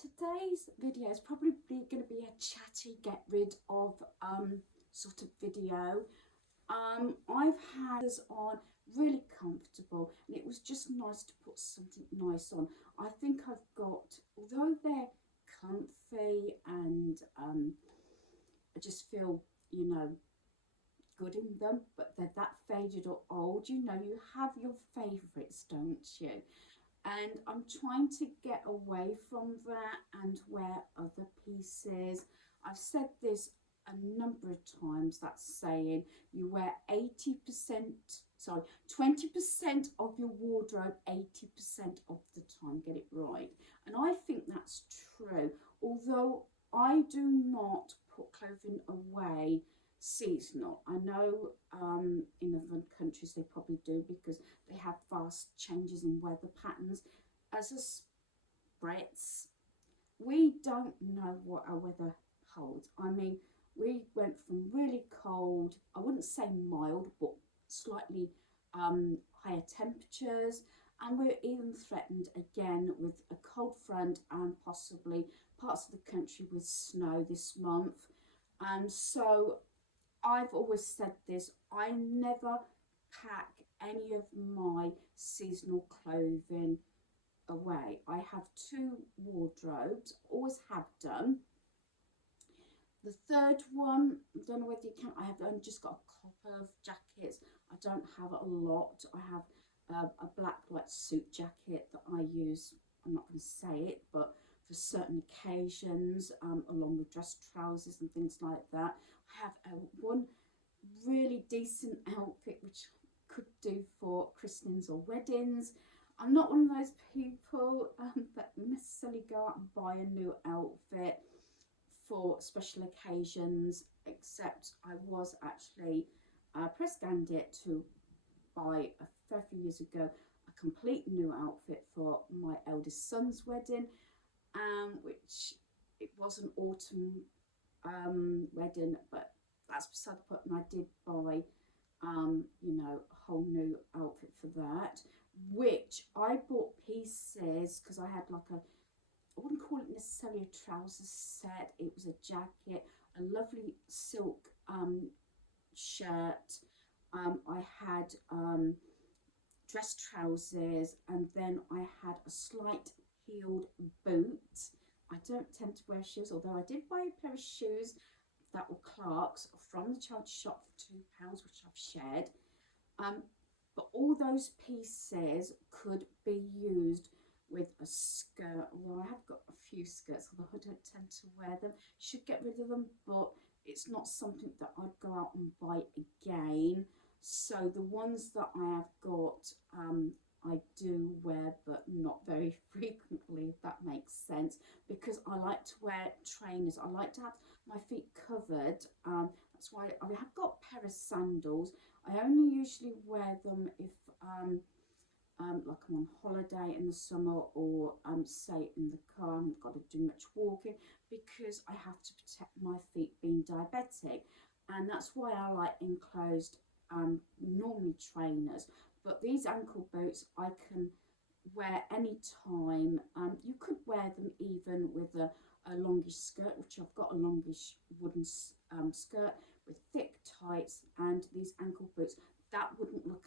Today's video is probably going to be a chatty get rid of sort of video. I've had this on really comfortable, and it was just nice to put something nice on. I think I've got, although they're comfy and I just feel, good in them, but they're that faded or old. You have your favourites, don't you? And I'm trying to get away from that and wear other pieces. I've said this a number of times, that saying, you wear 80%, sorry, 20% of your wardrobe 80% of the time. Get it right. And I think that's true, although I do not put clothing away seasonal. I know in other countries they probably do because they have vast changes in weather patterns. As us Brits, we don't know what our weather holds. I mean, we went from really cold, I wouldn't say mild, but slightly higher temperatures, and we're even threatened again with a cold front and possibly parts of the country with snow this month. And so I've always said this, I never pack any of my seasonal clothing away. I have two wardrobes, always have done. The third one, I don't know whether you can, I have only just got a couple of jackets. I don't have a lot. I have a black like suit jacket that I use, I'm not going to say it, but for certain occasions, along with dress trousers and things like that. I have one really decent outfit which I could do for christenings or weddings. I'm not one of those people that necessarily go out and buy a new outfit for special occasions, except I was actually press ganged it to buy a fair few years ago a complete new outfit for my eldest son's wedding, which it was an autumn wedding, but that's beside the point. And I did buy a whole new outfit for that, which I bought pieces because I had like I wouldn't call it necessarily a trouser set, it was a jacket, a lovely silk shirt, I had dress trousers, and then I had a slight heeled boot. I don't tend to wear shoes, although I did buy a pair of shoes that were Clark's from the charity shop for £2, which I've shared. But all those pieces could be used with a skirt. Well, I have got a few skirts, although I don't tend to wear them. Should get rid of them, but it's not something that I'd go out and buy again. So the ones that I have got, I do wear, but not very frequently, if that makes sense, because I like to wear trainers. I like to have my feet covered. That's why I have got a pair of sandals. I only usually wear them if like I'm on holiday in the summer, or say in the car and I've got to do much walking, because I have to protect my feet being diabetic. And that's why I like enclosed normally trainers. But these ankle boots I can wear any time. You could wear them even with a longish skirt, which I've got a longish wooden skirt with thick tights and these ankle boots. That wouldn't look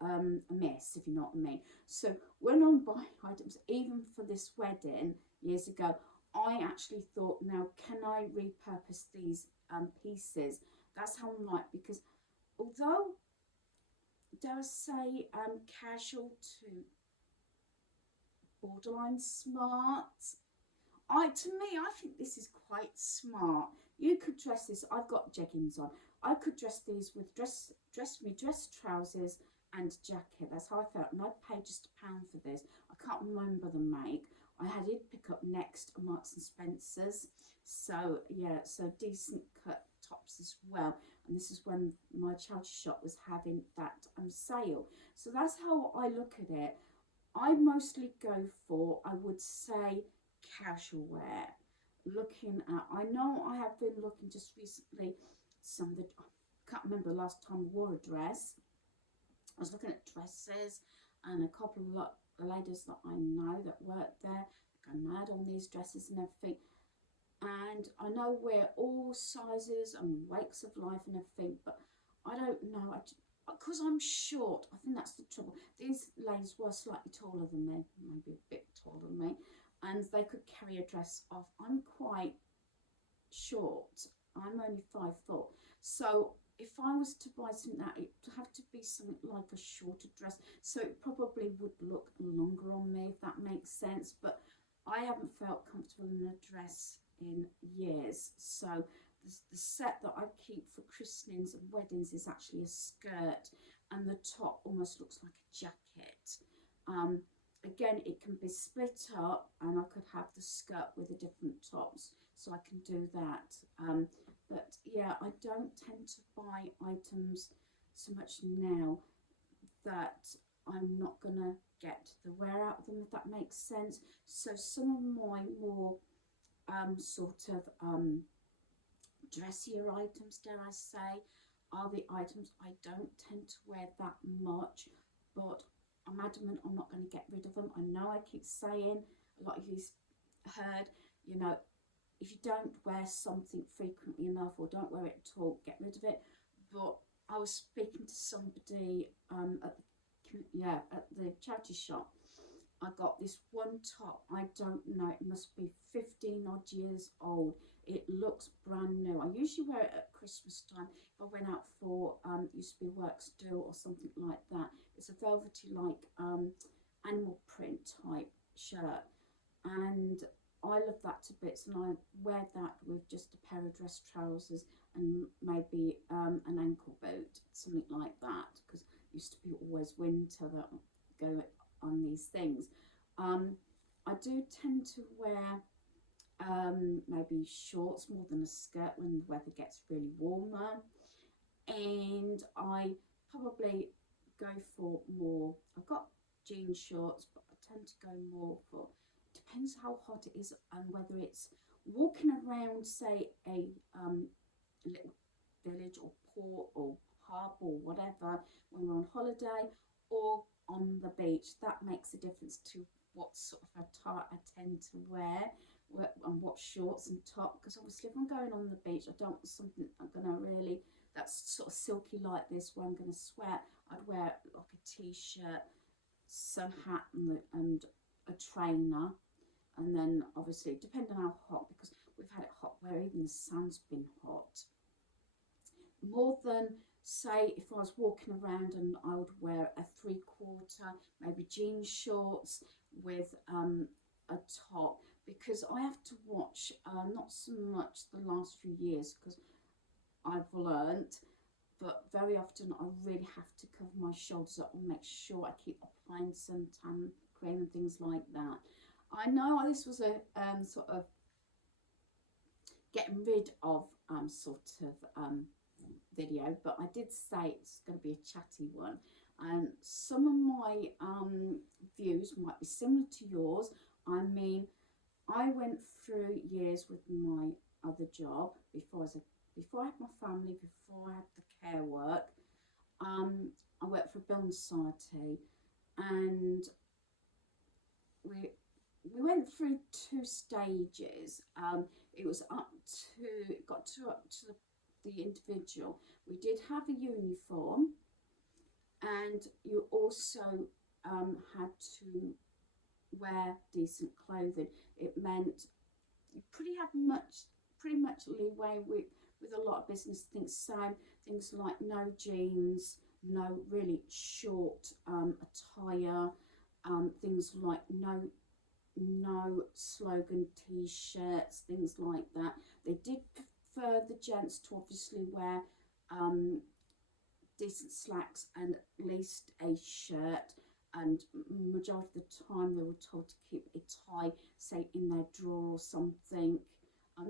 a mess, if you know what I mean. So when I'm buying items, even for this wedding years ago, I actually thought, now can I repurpose these pieces? That's how I'm like, because although dare I say casual to borderline smart, to me, I think this is quite smart. You could dress this, I've got jeggings on, I could dress these with dress trousers and jacket. That's how I felt, and I'd pay just £1 for this. I can't remember the make. I did pick up Next and Marks and Spencer's, so yeah, so decent cut tops as well. And this is when my charity shop was having that sale. So that's how I look at it. I mostly go for, I would say, casual wear. Looking at, I know I have been looking just recently, some of the, I can't remember the last time I wore a dress. I was looking at dresses, and a couple of the ladies that I know that work there go mad on these dresses and everything. And I know we're all sizes and wakes of life and everything, but I don't know. Because I'm short, I think that's the trouble. These ladies were slightly taller than me, maybe a bit taller than me, and they could carry a dress off. I'm quite short. I'm only 5 foot. So if I was to buy something that, it would have to be something like a shorter dress. So it probably would look longer on me, if that makes sense. But I haven't felt comfortable in a dress in years. So the set that I keep for christenings and weddings is actually a skirt, and the top almost looks like a jacket. Again, it can be split up, and I could have the skirt with the different tops, so I can do that. But yeah, I don't tend to buy items so much now that I'm not gonna get the wear out of them, if that makes sense. So some of my more sort of dressier items, dare I say, are the items I don't tend to wear that much, but I'm adamant I'm not going to get rid of them. I know I keep saying, a lot of you've heard, you know, if you don't wear something frequently enough or don't wear it at all, get rid of it. But I was speaking to somebody at the charity shop. I got this one top, I don't know, it must be 15 odd years old. It looks brand new. I usually wear it at Christmas time if I went out for used to be work still or something like that. It's a velvety like animal print type shirt, and I love that to bits, and I wear that with just a pair of dress trousers and maybe an ankle boot, something like that, because it used to be always winter that go on these things. I do tend to wear maybe shorts more than a skirt when the weather gets really warmer, and I probably go for more, I've got jean shorts, but I tend to go more for, depends how hot it is and whether it's walking around, say, a little village or port or harbour or whatever when we're on holiday, or on the beach. That makes a difference to what sort of attire I tend to wear and what shorts and top, because obviously if I'm going on the beach, I don't want something I'm gonna really, that's sort of silky like this where I'm gonna sweat. I'd wear like a t-shirt, sun hat and a trainer, and then obviously depending on how hot, because we've had it hot where even the sun's been hot, more than say if I was walking around, and I would wear a 3/4 maybe jean shorts with a top, because I have to watch, not so much the last few years because I've learnt, but very often I really have to cover my shoulders up and make sure I keep applying suntan cream and things like that. I know this was a sort of getting rid of video, but I did say it's going to be a chatty one, and some of my views might be similar to yours. I mean, I went through years with my other job before I had my family, before I had the care work. I worked for a building society, and we went through 2 stages. It was up to the individual. We did have a uniform, and you also had to wear decent clothing. It meant you pretty much leeway with a lot of business things. So things like no jeans, no really short attire, things like no slogan t-shirts, things like that. They did prefer the gents to obviously wear decent slacks and at least a shirt, and majority of the time they were told to keep a tie, say, in their drawer or something.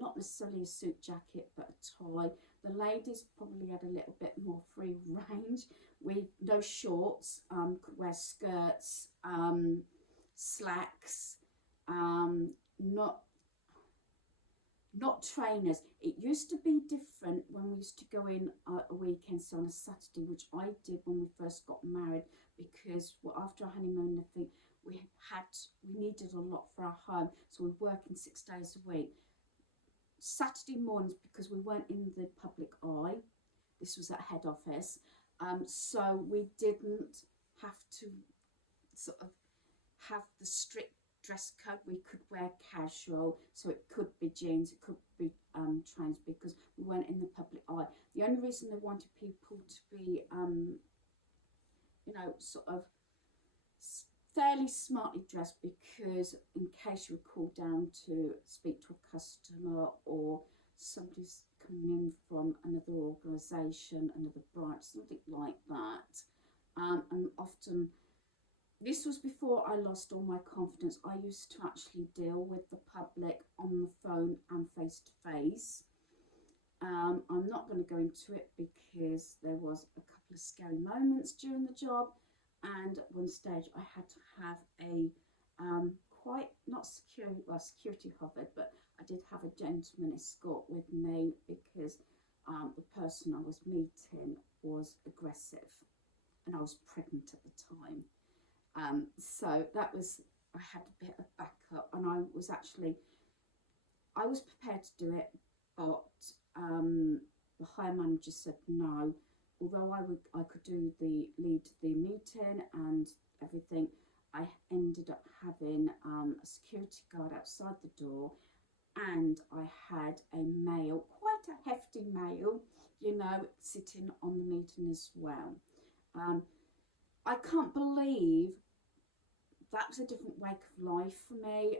Not necessarily a suit jacket, but a tie. The ladies probably had a little bit more free range with no shorts, could wear skirts, slacks, not trainers. It used to be different when we used to go in a weekend, so on a Saturday, which I did when we first got married, because after our honeymoon and everything, we needed a lot for our home, so we were working 6 days a week. Saturday mornings, because we weren't in the public eye, this was at head office, so we didn't have to sort of have the strict dress code. We could wear casual, so it could be jeans, it could be trainers, because we weren't in the public eye. The only reason they wanted people to be, you know, sort of fairly smartly dressed, because in case you were called down to speak to a customer, or somebody's coming in from another organisation, another branch, something like that. And often, this was before I lost all my confidence. I used to actually deal with the public on the phone and face to face. I'm not going to go into it because there was a couple of scary moments during the job, and at one stage I had to have a quite not security, well, security hovered, but I did have a gentleman escort with me because the person I was meeting was aggressive, and I was pregnant at the time. So that was, I had a bit of backup, and I was prepared to do it, but the higher manager said no. Although I could lead the meeting and everything, I ended up having a security guard outside the door, and I had a male, quite a hefty male, you know, sitting on the meeting as well. I can't believe that was a different wake of life for me,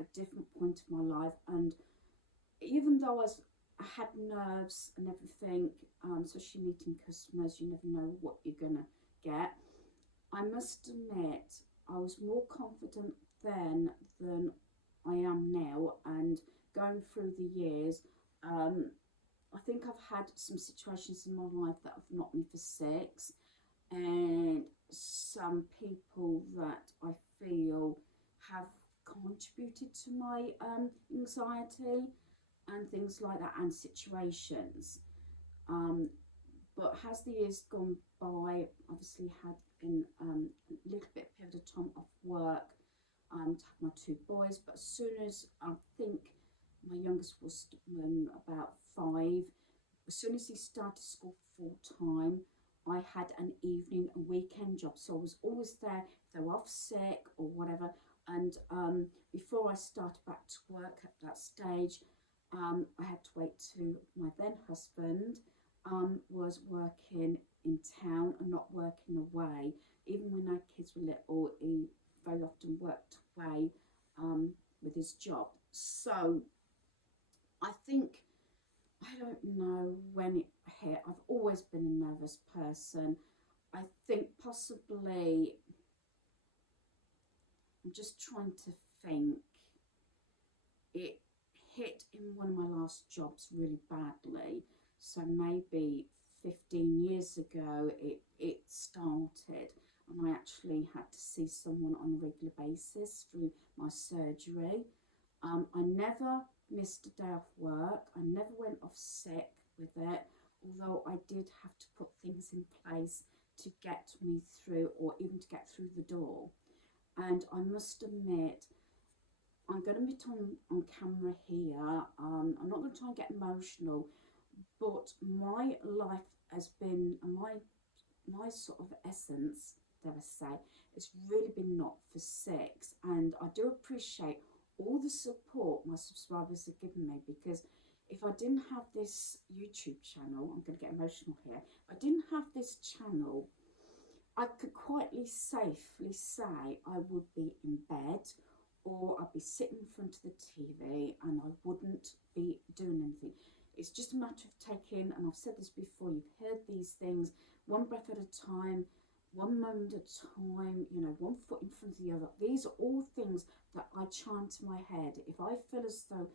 a different point of my life. And even though I had nerves and everything, especially meeting customers, you never know what you're gonna get. I must admit, I was more confident then than I am now, and going through the years, I think I've had some situations in my life that have knocked me for six, and some people that I feel have contributed to my anxiety and things like that, and situations. But as the years gone by, obviously had been a little bit period of time off work to have my two boys. But as soon as, I think my youngest was about 5, as soon as he started school full time, I had an evening and weekend job, so I was always there if they were off sick or whatever. And before I started back to work at that stage, I had to wait till my then husband was working in town and not working away. Even when our kids were little, he very often worked away with his job. So I think, I don't know when it hit. I've always been a nervous person. I think possibly, I'm just trying to think, it hit in one of my last jobs really badly. So maybe 15 years ago it started, and I actually had to see someone on a regular basis through my surgery. I never missed a day off work. I never went off sick with it, although I did have to put things in place to get me through, or even to get through the door. And I must admit, I'm going to admit on camera here, I'm not going to try and get emotional, but my life has been, my sort of essence, dare I say, it's really been knocked for six. And I do appreciate all the support my subscribers have given me, because if I didn't have this YouTube channel, I'm going to get emotional here, if I didn't have this channel, I could quietly, safely say I would be in bed, or I'd be sitting in front of the TV and I wouldn't be doing anything. It's just a matter of taking, and I've said this before, you've heard these things, one breath at a time, one moment at a time, you know, one foot in front of the other. These are all things that I chant to my head. If I feel as though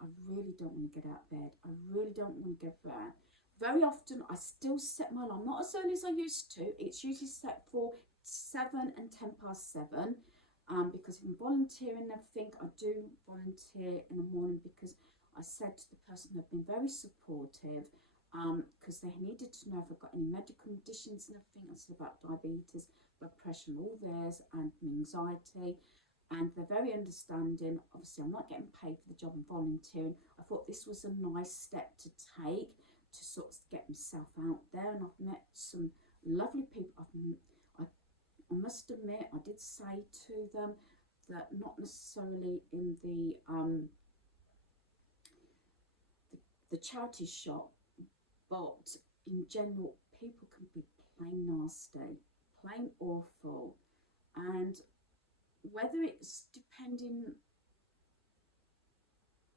I really don't want to get out of bed, I really don't want to get there, very often I still set my alarm, not as early as I used to. It's usually set for 7 and 10 past 7, because if I'm volunteering and everything, I do volunteer in the morning, because I said to the person, they've been very supportive, because they needed to know if I've got any medical conditions and everything. I said about diabetes, blood pressure and all this, and anxiety, and they're very understanding. Obviously, I'm not getting paid for the job, I'm volunteering. I thought this was a nice step to take to sort of get myself out there, and I've met some lovely people. I must admit, I did say to them that not necessarily in the charity shop, but in general, people can be plain nasty, plain awful, and whether it's depending,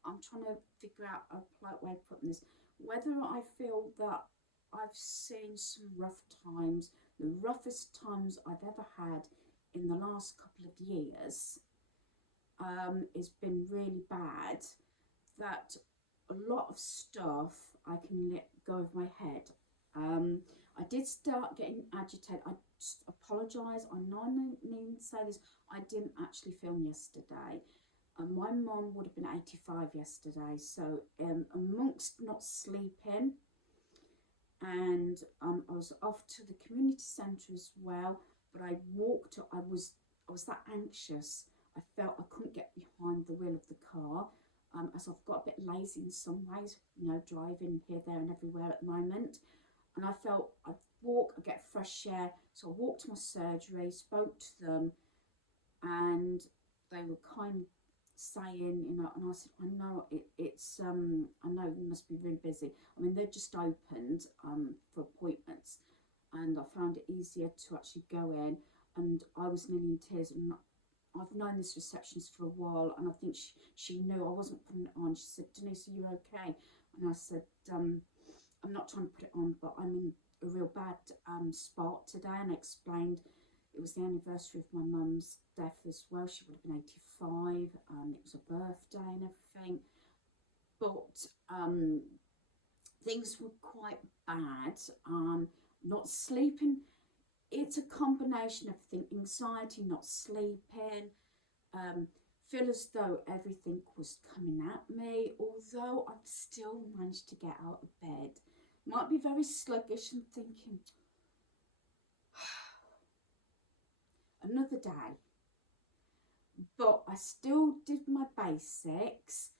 I'm trying to figure out a polite way of putting this, whether I feel that I've seen some rough times, the roughest times I've ever had in the last couple of years, has been really bad, that a lot of stuff I can let go of my head. I did start getting agitated. I just apologise. I know I need to say this. I didn't actually film yesterday. My mum would have been 85 yesterday. So amongst not sleeping, and I was off to the community centre as well. But I walked. I was that anxious. I felt I couldn't get behind the wheel of the car. As I've got a bit lazy in some ways, you know, driving here, there and everywhere at the moment. And I felt I'd walk, I'd get fresh air. So I walked to my surgery, spoke to them, and they were kind of saying, you know, and I said, I know I know you must be really busy. I mean, they're just opened for appointments, and I found it easier to actually go in, and I was nearly in tears. And I've known this receptionist for a while, and I think she knew I wasn't putting it on. She said, Denise, are you okay? And I said, I'm not trying to put it on, but I'm in a real bad spot today. And I explained it was the anniversary of my mum's death as well. She would have been 85, and it was her birthday and everything. But things were quite bad. Not sleeping. It's a combination of anxiety, not sleeping, feel as though everything was coming at me, although I've still managed to get out of bed. Might be very sluggish and thinking, another day. But I still did my basics,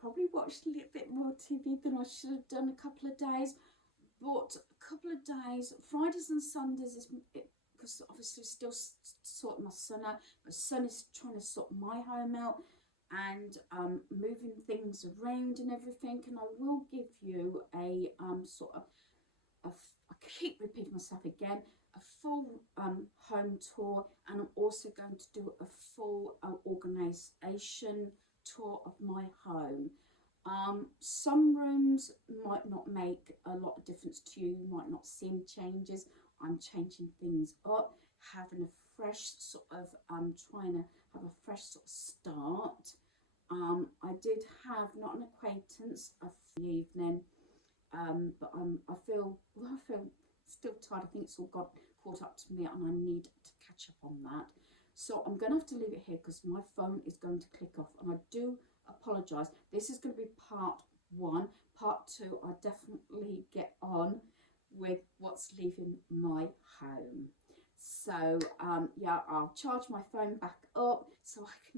probably watched a little bit more TV than I should have done a couple of days. But a couple of days, Fridays and Sundays, is because obviously still sorting my son out. My son is trying to sort my home out and moving things around and everything. And I will give you a sort of, I keep repeating myself again, a full home tour, and I'm also going to do a full organisation tour of my home. Some rooms might not make a lot of difference to you. You might not see any changes. I'm changing things up, having a fresh sort of, trying to have a fresh sort of start. I did have not an acquaintance for the evening, but I feel still tired. I think it's all got caught up to me, and I need to catch up on that. So I'm going to have to leave it here because my phone is going to click off, and I do apologise. This is going to be part 1. Part 2, I'll definitely get on with what's leaving my home. So yeah, I'll charge my phone back up so I can